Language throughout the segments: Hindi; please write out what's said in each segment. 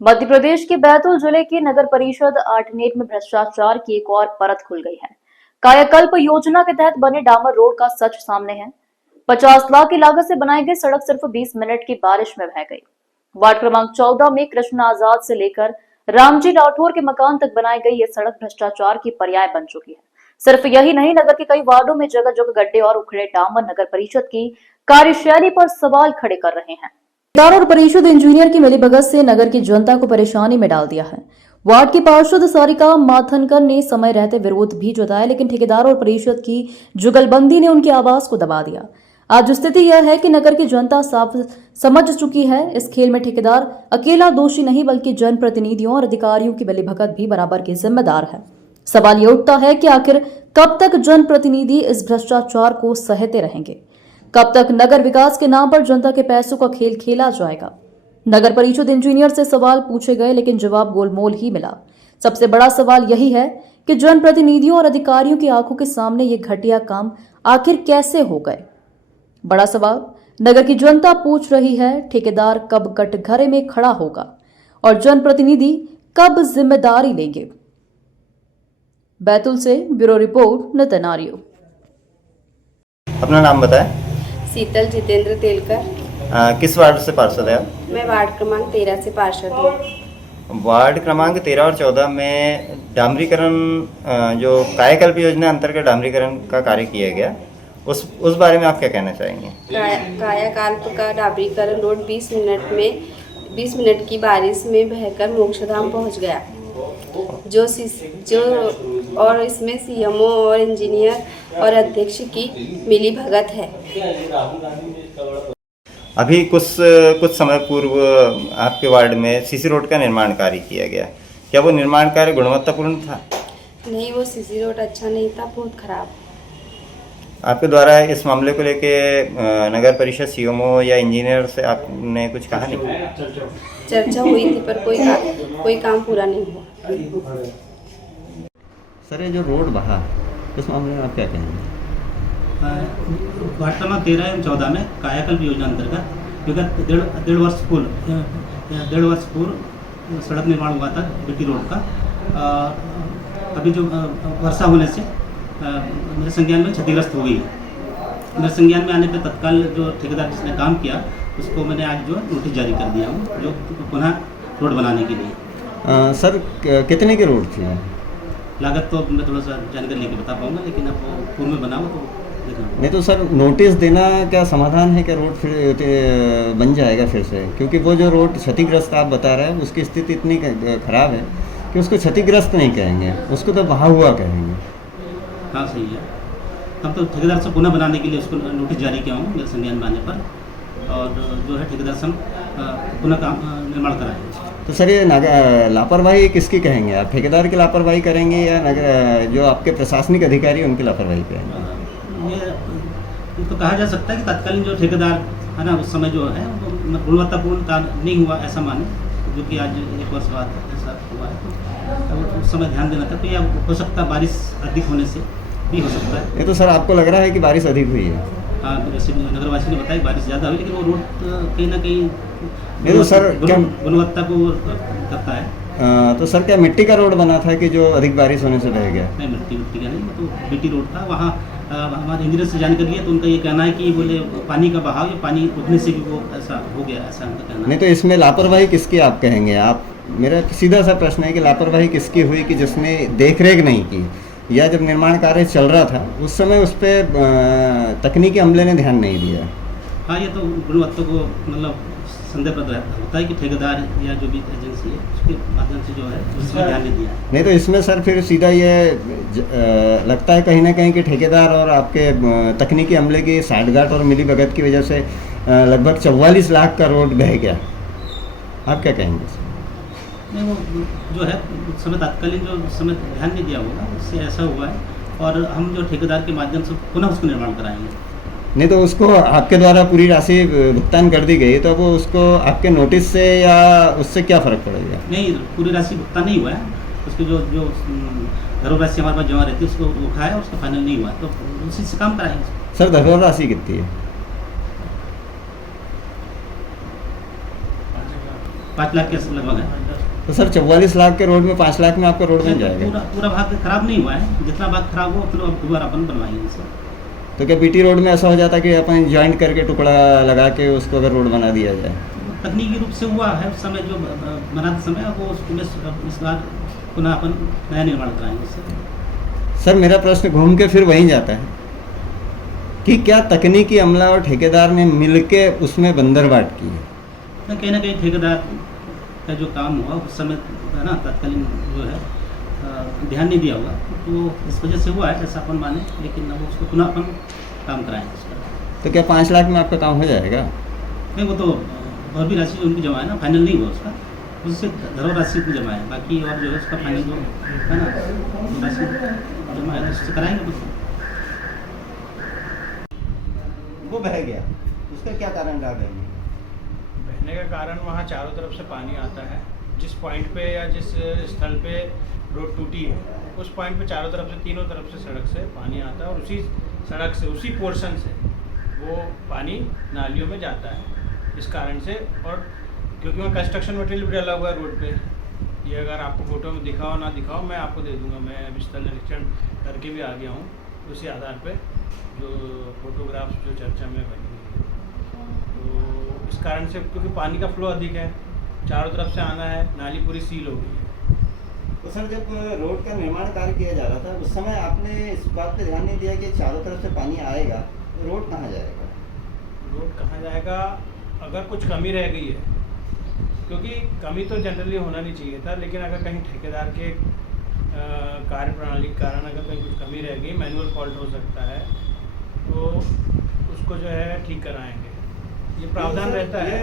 मध्य प्रदेश के बैतूल जिले की नगर परिषद आठनेर में भ्रष्टाचार की एक और परत खुल गई है। कायाकल्प योजना के तहत बने डामर रोड का सच सामने है। 50 लाख की लागत से बनाई गई सड़क सिर्फ 20 मिनट की बारिश में बह गई। वार्ड क्रमांक 14 में कृष्ण आजाद से लेकर रामजी राठौर के मकान तक बनाई गई ये सड़क भ्रष्टाचार की पर्याय बन चुकी है। सिर्फ यही नहीं, नगर के कई वार्डों में जगह जगह गड्ढे और उखड़े डामर नगर परिषद की कार्यशैली पर सवाल खड़े कर रहे हैं। ठेकेदार और परिषद इंजीनियर की मिलीभगत से नगर की जनता को परेशानी में डाल दिया है। वार्ड की पार्षद सारिका माथनकर ने समय रहते विरोध भी जताया, लेकिन ठेकेदार और परिषद की जुगलबंदी ने उनकी आवाज को दबा दिया। आज स्थिति यह है कि नगर की जनता साफ समझ चुकी है, इस खेल में ठेकेदार अकेला दोषी नहीं बल्कि जनप्रतिनिधियों और अधिकारियों की मिलीभगत भी बराबर के जिम्मेदार है। सवाल ये उठता है कि आखिर कब तक जनप्रतिनिधि इस भ्रष्टाचार को सहते रहेंगे? कब तक नगर विकास के नाम पर जनता के पैसों का खेल खेला जाएगा? नगर परिषद इंजीनियर से सवाल पूछे गए, लेकिन जवाब गोलमोल ही मिला। सबसे बड़ा सवाल यही है कि जनप्रतिनिधियों और अधिकारियों की आंखों के सामने ये घटिया काम आखिर कैसे हो गए? बड़ा सवाल नगर की जनता पूछ रही है। ठेकेदार कब कटघरे में खड़ा होगा और जनप्रतिनिधि कब जिम्मेदारी लेंगे? बैतूल से ब्यूरो रिपोर्ट, नितिन आर्य। अपना नाम बताएं। शीतल जितेंद्र तेलकर। किस वार्ड से पार्षद है आप? मैं वार्ड क्रमांक 13 से पार्षद हूँ। वार्ड क्रमांक 13 और 14 में डामरीकरण, जो कायाकल्प योजना अंतर्गत डामरीकरण का कार्य किया गया, उस बारे में आप क्या कहना चाहेंगे? कायाकल्प का डामरीकरण रोड 20 मिनट की बारिश में बहकर मोक्षधाम पहुँच गया। जो और इसमें सीएमओ और इंजीनियर और अध्यक्ष की मिली भगत है। अभी कुछ समय पूर्व आपके वार्ड में सीसी रोड का निर्माण कार्य किया गया। क्या वो निर्माण कार्य गुणवत्तापूर्ण था? नहीं, वो सीसी रोड अच्छा नहीं था, बहुत खराब। आपके द्वारा इस मामले को लेके नगर परिषद सीएमओ या इंजीनियर से आपने कुछ कहा नहीं? चर्चा हुई थी पर कोई काम पूरा नहीं हुआ। सर, ये जो रोड बहा, इस मामले में आप क्या कहेंगे? वार्ड क्रमांक 13 एवं 14 में कायाकल्प योजना अंतर्गत विगत डेढ़ वर्ष पूर्व सड़क निर्माण हुआ था बीटी रोड का। अभी जो वर्षा होने से मेरे संज्ञान में क्षतिग्रस्त हो गई है। मेरे संज्ञान में आने पर तत्काल जो ठेकेदार जिसने काम किया उसको मैंने आज जो नोटिस जारी कर दिया हूँ, जो पुनः रोड बनाने के लिए। सर, कितने की रोड थी? लागत तो मैं थोड़ा सा जानकारी लेके बता पाऊँगा, लेकिन आप पूर्व में बनाओ तो नहीं तो सर, नोटिस देना क्या समाधान है? क्या रोड फिर बन जाएगा फिर से? क्योंकि वो जो रोड क्षतिग्रस्त आप बता रहे हैं उसकी स्थिति इतनी खराब है कि उसको क्षतिग्रस्त नहीं कहेंगे, उसको तो बहा हुआ कहेंगे। हाँ, सही है। हम तो ठेकेदार से पुनः बनाने के लिए उसको नोटिस जारी किया हूँ मेरे संज्ञान में आने पर, और जो है ठेकेदार से पुनः काम निर्माण कराएंगे। तो सर, ये लापरवाही किसकी कहेंगे आप? ठेकेदार की लापरवाही करेंगे या नगर जो आपके प्रशासनिक अधिकारी उनकी लापरवाही कहेंगे? ये तो कहा जा सकता है कि तत्कालीन जो ठेकेदार है ना, उस समय जो है गुणवत्तापूर्ण काम नहीं हुआ ऐसा माने, जो कि आज 1 वर्ष बाद ऐसा हुआ है। तो उस समय ध्यान देना था। तो यह हो सकता है बारिश अधिक होने से भी हो सकता है। ये तो सर आपको लग रहा है कि बारिश अधिक हुई है? हाँ, वैसे नगरवासी ने बताया बारिश ज़्यादा हुई, लेकिन वो रोड कहीं ना कहीं नहीं तो सर गुणवत्ता को करता है। तो सर, क्या मिट्टी का रोड बना था कि जो अधिक बारिश होने से बह गया? नहीं, मिट्टी का नहीं, तो बीटी रोड था। वहाँ हमारे इंजीनियर से जानकारी लिया तो उनका ये कहना है कि बोले पानी का बहाव या पानी उठने से भी वो ऐसा हो गया, ऐसा उनका कहना है। नहीं तो इसमें लापरवाही किसकी आप कहेंगे? आप, मेरा सीधा सा प्रश्न है कि लापरवाही किसकी हुई कि जिसने देखरेख नहीं की, या जब निर्माण कार्य चल रहा था उस समय उस पर तकनीकी अमले ने ध्यान नहीं दिया? हाँ, ये तो गुणवत्ता को मतलब संदेह होता है कि ठेकेदार या जो भी एजेंसी है उसके माध्यम से जो है उसमें ध्यान नहीं दिया। नहीं तो इसमें सर फिर सीधा ये लगता है कहीं ना कहीं कि ठेकेदार और आपके तकनीकी अमले की साठगांठ और मिलीभगत की वजह से लगभग 44 लाख का रोड बह गया। आप क्या कहेंगे? नहीं, वो जो है उस समय तत्कालीन जो समय ध्यान नहीं दिया होगा, उससे ऐसा हुआ है। और हम जो ठेकेदार के माध्यम से पुनः उसको निर्माण कराएंगे। नहीं तो उसको आपके द्वारा पूरी राशि भुगतान कर दी गई, तो वो उसको आपके नोटिस से या उससे क्या फ़र्क पड़ेगा? नहीं, पूरी राशि भुगतान नहीं हुआ है। उसकी जो धरोहर राशि हमारे पास जमा रहती है उसको उठाया है, उसका फाइनल नहीं हुआ, तो उसी से काम कराएंगे। सर, धरोहर राशि कितनी है? 5 लाख के लगभग है। तो सर 44 लाख के रोड में 5 लाख में आपका रोड बन जाएगा। पूरा पूरा भाग खराब नहीं हुआ है, जितना भाग खराब हुआ उतना दोबारा अपन बनवाएंगे सर। तो क्या बीटी रोड में ऐसा हो जाता कि अपन ज्वाइंट करके टुकड़ा लगा के उसको अगर रोड बना दिया जाए? तकनीकी रूप से हुआ है उस समय, जो बनाते समय वो उसमें इस बार पुनः अपन नया निर्माण कराएंगे सर। सर मेरा प्रश्न घूम के फिर वहीं जाता है कि क्या तकनीकी अमला और ठेकेदार ने मिलके उसमें बंदरबाट की है? कहीं ना कहीं ठेकेदार का जो काम हुआ उस समय है ना, तत्कालीन जो है ध्यान नहीं दिया होगा, तो इस वजह से हुआ है ऐसा अपन माने, लेकिन अब उसको पुनः अपन काम कराएंगे उसका। तो क्या 5 लाख में आपका काम हो जाएगा? नहीं, वो तो और भी राशि उनकी जमा है ना, फाइनल नहीं हुआ उसका, उससे धरोहर राशि की जमा है, बाकी और जो है उसका फाइनल जो है ना जो राशि जमा है उससे कराएंगे कुछ। वो बह गया, उसका क्या कारण रहा बहने? बहने का कारण वहाँ चारों तरफ से पानी आता है। जिस पॉइंट पे या जिस स्थल पे रोड टूटी है उस पॉइंट पे चारों तरफ से, तीनों तरफ से सड़क से पानी आता है और उसी सड़क से, उसी पोर्शन से वो पानी नालियों में जाता है। इस कारण से, और क्योंकि वहाँ कंस्ट्रक्शन मटेरियल भी डाला हुआ है रोड पे, ये अगर आपको फोटो में दिखाओ ना दिखाओ मैं आपको दे दूँगा। मैं अभी स्थल निरीक्षण करके भी आ गया हूँ, उसी आधार पर जो फोटोग्राफ्स जो चर्चा में बनी हुई है। तो इस कारण से, क्योंकि पानी का फ्लो अधिक है, चारों तरफ से आना है, नाली पूरी सील हो गई है। तो सर जब रोड का निर्माण कार्य किया जा रहा था उस समय आपने इस बात पे ध्यान नहीं दिया कि चारों तरफ से पानी आएगा तो रोड कहाँ जाएगा? रोड कहाँ जाएगा? अगर कुछ कमी रह गई है, क्योंकि कमी तो जनरली होना नहीं चाहिए था, लेकिन अगर कहीं ठेकेदार के कार्य प्रणाली के कारण अगर कहीं कुछ कमी रह गई, मैनुअल फॉल्ट हो सकता है, तो उसको जो है ठीक कराएंगे, ये प्रावधान रहता है।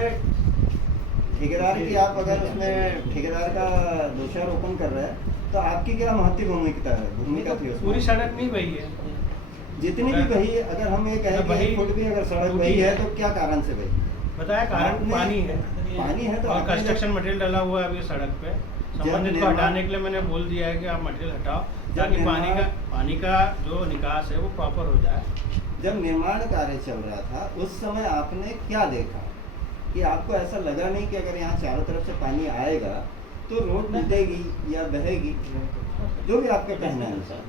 ठेकेदार की आप अगर उसमें ठेकेदार का दोषारोपण कर रहे हैं तो आपकी क्या महत्व भूमिका थी उसमें? पूरी सड़क नहीं बही है, जितनी भी बही, अगर हम ये कहें कि 1 फुट भी अगर सड़क बही है तो क्या कारण से बही? बताया कारण पानी है। पानी है तो और आपने कंस्ट्रक्शन मटेरियल डाला हुआ है अभी सड़क पे, संबंधित को निर्माण- हटाने के लिए मैंने बोल दिया है कि आप मटेरियल हटाओ, ताकि पानी का जो निकास है वो प्रॉपर हो जाए। जब निर्माण कार्य चल रहा था उस समय आपने क्या देखा कि आपको ऐसा लगा नहीं कि अगर यहाँ चारों तरफ से पानी आएगा तो रोड टूटेगी या बहेगी? जो भी आपका कहना है सर,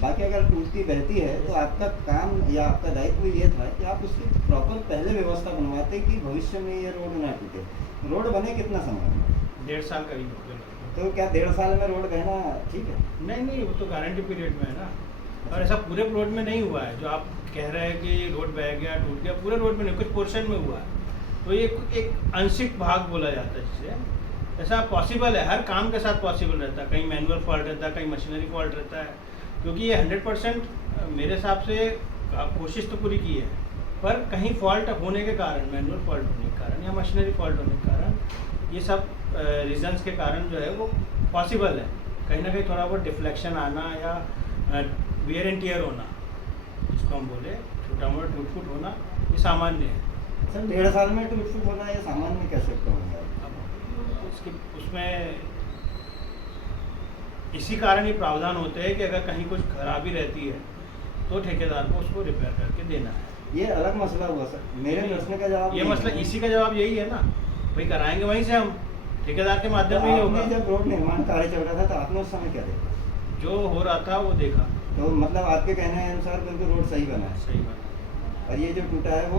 बाकी अगर टूटती बहती है तो आपका काम या आपका दायित्व ये था कि आप उसकी प्रॉपर पहले व्यवस्था बनवाते कि भविष्य में ये रोड ना टूटे। रोड बने कितना समय में? 1.5 साल करीब हो गया। तो क्या 1.5 साल में रोड बहना ठीक है? नहीं, वो तो गारंटी पीरियड में है ना, और ऐसा पूरे रोड में नहीं हुआ है जो आप कह रहे हैं कि रोड बह गया, टूट गया। पूरे रोड में नहीं, कुछ पोर्शन में हुआ है, तो ये एक आंशिक भाग बोला जाता है जिसे। ऐसा पॉसिबल है, हर काम के साथ पॉसिबल रहता है, कहीं मैनुअल फॉल्ट रहता है, कहीं मशीनरी फॉल्ट रहता है, क्योंकि ये 100% मेरे हिसाब से कोशिश तो पूरी की है, पर कहीं फॉल्ट होने के कारण, मैनुअल फॉल्ट होने के कारण या मशीनरी फॉल्ट होने के कारण, ये सब रीजंस के कारण जो है वो पॉसिबल है। कहीं ना कहीं थोड़ा बहुत डिफ्लेक्शन आना या वियर एंड टियर होना, जिसको हम बोले छोटा मोटा टूट फूट होना, ये सामान्य है। सर 1.5 साल में टूट फूट होना ये सामान्य कैसे होगा? उसमें इसी कारण ये प्रावधान होते हैं कि अगर कहीं कुछ खराबी रहती है तो ठेकेदार को उसको रिपेयर करके देना है। ये अलग मसला हुआ सर, मेरे प्रश्न का जवाब ये नहीं मसला, है। इसी का जवाब यही है ना, भाई कराएंगे वहीं से हम, ठेकेदार के माध्यम में ही आपने होगा। जब रोड निर्माण कार्य चल रहा था तो आपने उस समय क्या देखा? जो हो रहा था वो देखा। तो मतलब आपके कहने के अनुसार बिल्कुल रोड सही बना है सही बात और ये जो टूटा है वो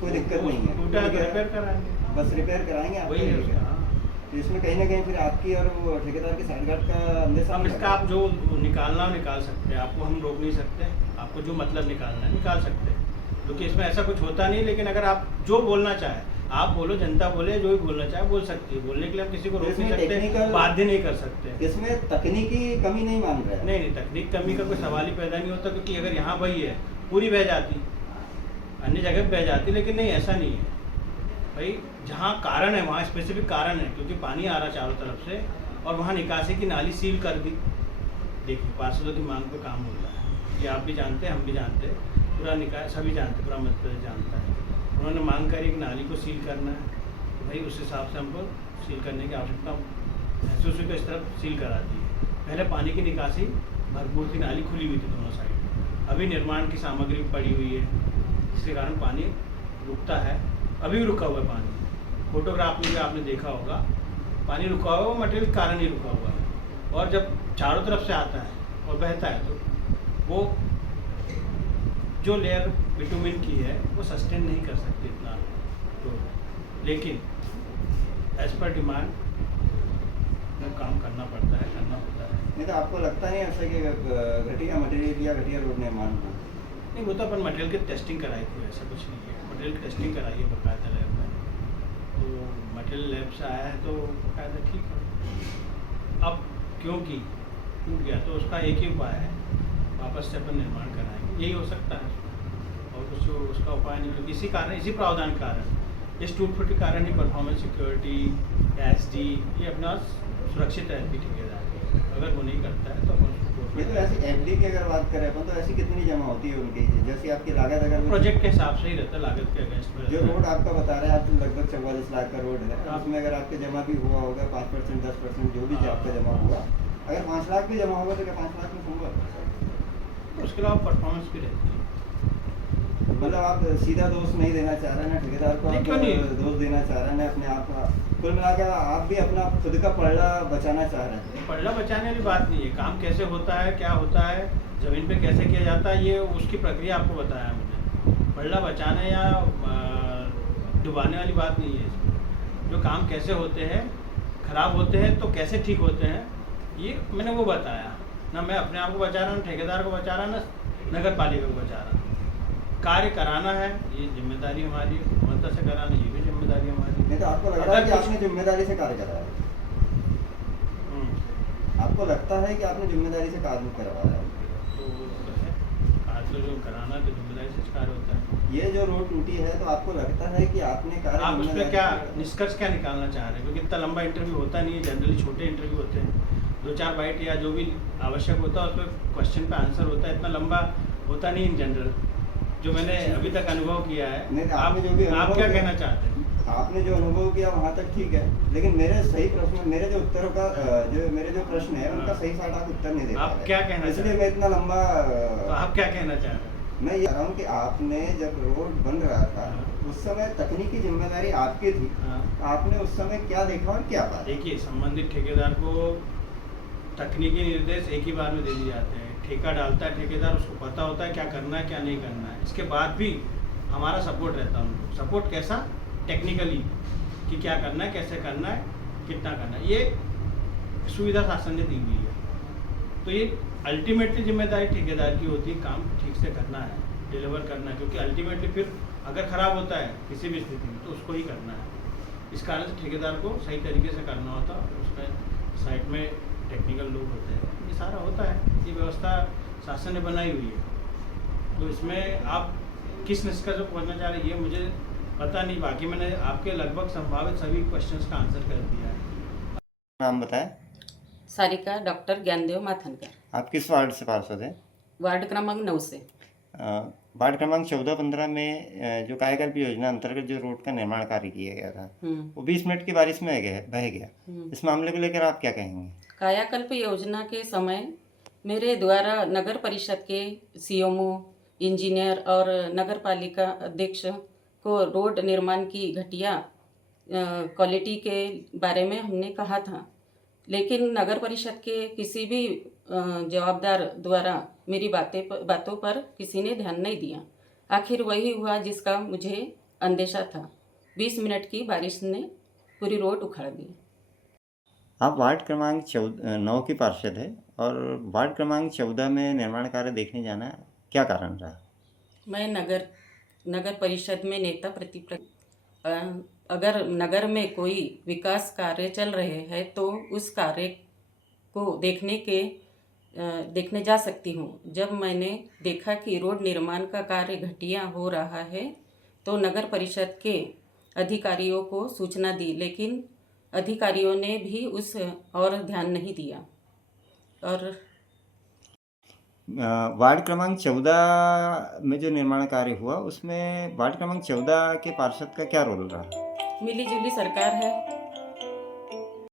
कोई दिक्कत नहीं है? टूटा है तो रिपेयर कराएंगे, बस रिपेयर कराएंगे आप? वही है उसका। हाँ। तो इसमें कहीं ना कहीं फिर आपकी और वो ठेकेदार की साठगांठ का अंदेशा अब नहीं इसका लगा? आप जो निकालना हो निकाल सकते हैं, आपको हम रोक नहीं सकते, आपको जो मतलब निकालना है निकाल सकते हैं, क्योंकि इसमें ऐसा कुछ होता नहीं। लेकिन अगर आप जो बोलना चाहे आप बोलो, जनता बोले, जो भी बोलना चाहे बोल सकती है। बोलने के लिए हम किसी को रोक नहीं सकते, बाध्य नहीं कर सकते। इसमें तकनीकी कमी नहीं मान रहे हैं? नहीं, तकनीक कमी का कोई सवाल ही पैदा नहीं होता, क्योंकि अगर यहाँ बही है पूरी बह जाती, अन्य जगह बह जाती, लेकिन नहीं, ऐसा नहीं है भाई। जहाँ कारण है वहाँ स्पेसिफिक कारण है, क्योंकि पानी आ रहा चारों तरफ से और वहाँ निकासी की नाली सील कर दी। देखिए पार्षदों की मांग पे काम होता है, ये आप भी जानते हैं, हम भी जानते हैं, पूरा निकाय सभी जानते, पूरा मध्य प्रदेश जानता है। उन्होंने मांग करी कि नाली को सील करना है, तो भाई उस हिसाब से हमको सील करने की आवश्यकता महसूस हुई, तो इस तरफ सील करा दी है। पहले पानी की निकासी भरपूर थी, नाली खुली हुई थी दोनों साइड, अभी निर्माण की सामग्री पड़ी हुई है, जिसके कारण पानी रुकता है, अभी भी रुका हुआ है पानी। फोटोग्राफ में भी आपने देखा होगा पानी रुका हुआ है वो मटेरियल के कारण ही रुका हुआ है, और जब चारों तरफ से आता है और बहता है तो वो जो लेयर बिटुमिन की है वो सस्टेन नहीं कर सकती इतना तो, लेकिन एज पर डिमांड काम करना पड़ता है, करना होता है। नहीं तो आपको लगता नहीं ऐसा कि घटिया मटेरियल या घटिया रोड निर्माण हो? नहीं, वो तो अपन मटेरियल की टेस्टिंग कराई थी, ऐसा कुछ नहीं है। मटेरियल की टेस्टिंग कराई है बकायदा लैब में, तो मटेरियल लैब से आया है तो बकायदा ठीक है। अब क्योंकि टूट गया तो उसका एक ही उपाय है, वापस से अपन निर्माण कराएंगे, यही हो सकता है और कुछ उसका उपाय नहीं, क्योंकि इसी कारण, इसी प्रावधान के कारण, इस टूट फूट के कारण ही परफॉर्मेंस सिक्योरिटी SD ये अपना सुरक्षित रहती ठेकेदार की। अगर वो नहीं करता है तो अपन ये तो ऐसी FD की अगर बात करें अपन, तो ऐसी कितनी जमा होती है उनकी, जैसी आपकी लागत अगर प्रोजेक्ट के हिसाब से ही रहता है, लागत के अगेंस्ट में जो रहता है। रोड आपका बता रहे हैं आप लगभग 44 लाख का रोड है, उसमें अगर आपके जमा भी हुआ होगा 5% 10% जो भी आपका जमा हुआ, अगर 5 लाख भी जमा होगा तो क्या 5 लाख में संभव है? उसके अलावा परफॉर्मेंस भी रहती है। मतलब आप सीधा दोष नहीं देना चाह रहे हैं ना ठेकेदार को, नहीं, आप क्यों नहीं? दोष देना चाह रहे हैं ना अपने आप का, कुल मिलाकर आप भी अपना खुद का पल्ला बचाना चाह रहे हैं। पल्ला बचाने वाली बात नहीं है, काम कैसे होता है, क्या होता है, ज़मीन पे कैसे किया जाता है, ये उसकी प्रक्रिया आपको बताया मुझे। पल्ला बचाने या डुबाने वाली बात नहीं है इसमें। जो काम कैसे होते हैं, खराब होते हैं तो कैसे ठीक होते हैं, ये मैंने वो बताया ना। मैं अपने आप को बचा रहा हूँ, ठेकेदार को बचा रहा, ना नगर पालिका को बचा रहा। कार्य कराना है ये जिम्मेदारी हमारी, गुणवत्ता से कराना ये भी जिम्मेदारी हमारी। नहीं तो आपको लग रहा है कि आपने जिम्मेदारी से कार्य कराया है? आपको लगता है कि आपने जिम्मेदारी से कार्य करवाया है? तो कार्य तो जो कराना तो जिम्मेदारी से कार्य होता है। ये जो रोड टूटी है तो आपको लगता है कि आपने कार्य आप उस पर जिम्मेदारी क्या से करा? निष्कर्ष क्या निकालना चाह रहे हैं, क्योंकि इतना लंबा इंटरव्यू होता नहीं है, जनरली छोटे इंटरव्यू होते हैं, 2-4 बाइट या जो भी आवश्यक होता है उस पर क्वेश्चन पे आंसर होता है, इतना लंबा होता नहीं इन जनरल, जो मैंने अभी तक अनुभव किया है। नहीं, आपने जो भी आप अनुभव क्या किया- कहना चाहते हैं? आपने जो अनुभव किया वहाँ तक ठीक है, लेकिन मेरे सही प्रश्न, मेरे जो उत्तरों का जो मेरे जो प्रश्न है उनका सही साठ आप उत्तर नहीं दे पा आप रहे। क्या कहना इसलिए चाहते मैं इतना लंबा तो आप क्या कहना चाह रहे हैं? मैं ये कह रहा हूँ कि आपने जब रोड बन रहा था उस समय तकनीकी जिम्मेदारी आपकी थी, हाँ। आपने उस समय क्या देखा और क्या पाया? देखिए, संबंधित ठेकेदार को तकनीकी निर्देश एक ही बार में दे दिए जाते हैं। ठेका डालता है ठेकेदार, उसको पता होता है क्या करना है क्या नहीं करना है। इसके बाद भी हमारा सपोर्ट रहता है उनको। सपोर्ट कैसा? टेक्निकली कि क्या करना है, कैसे करना है, कितना करना है, ये सुविधा शासन ने दी हुई है। तो ये अल्टीमेटली जिम्मेदारी ठेकेदार की होती है, काम ठीक से करना है, डिलीवर करना है, क्योंकि अल्टीमेटली फिर अगर ख़राब होता है किसी भी स्थिति में तो उसको ही करना है। इस कारण से ठेकेदार को सही तरीके से करना होता है, और उसमें साइड में टेक्निकल लोग होते हैं, ये सारा होता है। ये व्यवस्था शासन ने बनाई हुई है। तो इसमें आप किस निष्कर्ष पर पहुँचना चाह रहे हैं ये मुझे पता नहीं, बाकी मैंने आपके लगभग संभावित सभी क्वेश्चंस का आंसर कर दिया है। नाम बताएं। सारिका डॉक्टर ज्ञानदेव माथनकर, आप किस वार्ड से पार्षद हैं? वार्ड क्रमांक 9 से। वार्ड क्रमांक 14-15 में जो कायाकल्प योजना अंतर्गत जो रोड का निर्माण कार्य किया गया था वो 20 मिनट की बारिश में बह गया। इस मामले को लेकर आप क्या कहेंगे? कायाकल्प योजना के समय मेरे द्वारा नगर परिषद के CMO, इंजीनियर और नगर पालिका अध्यक्ष को रोड निर्माण की घटिया क्वालिटी के बारे में हमने कहा था, लेकिन नगर परिषद के किसी भी जवाबदार द्वारा मेरी बातों पर किसी ने ध्यान नहीं दिया। आखिर वही हुआ जिसका मुझे अंदेशा था। 20 मिनट की बारिश ने पूरी रोड उखाड़ दी। आप वार्ड क्रमांक 9 की पार्षद है और वार्ड क्रमांक 14 में निर्माण कार्य देखने जाना क्या कारण रहा? मैं नगर परिषद में नेता प्रतिपक्ष, अगर नगर में कोई विकास कार्य चल रहे हैं तो उस कार्य को देखने जा सकती हूँ। जब मैंने देखा कि रोड निर्माण का कार्य घटिया हो रहा है तो नगर परिषद के अधिकारियों को सूचना दी, लेकिन अधिकारियों ने भी उस और ध्यान नहीं दिया। और वार्ड क्रमांक 14 में जो निर्माण कार्य हुआ उसमें वार्ड क्रमांक 14 के पार्षद का क्या रोल रहा? मिली जुली सरकार है,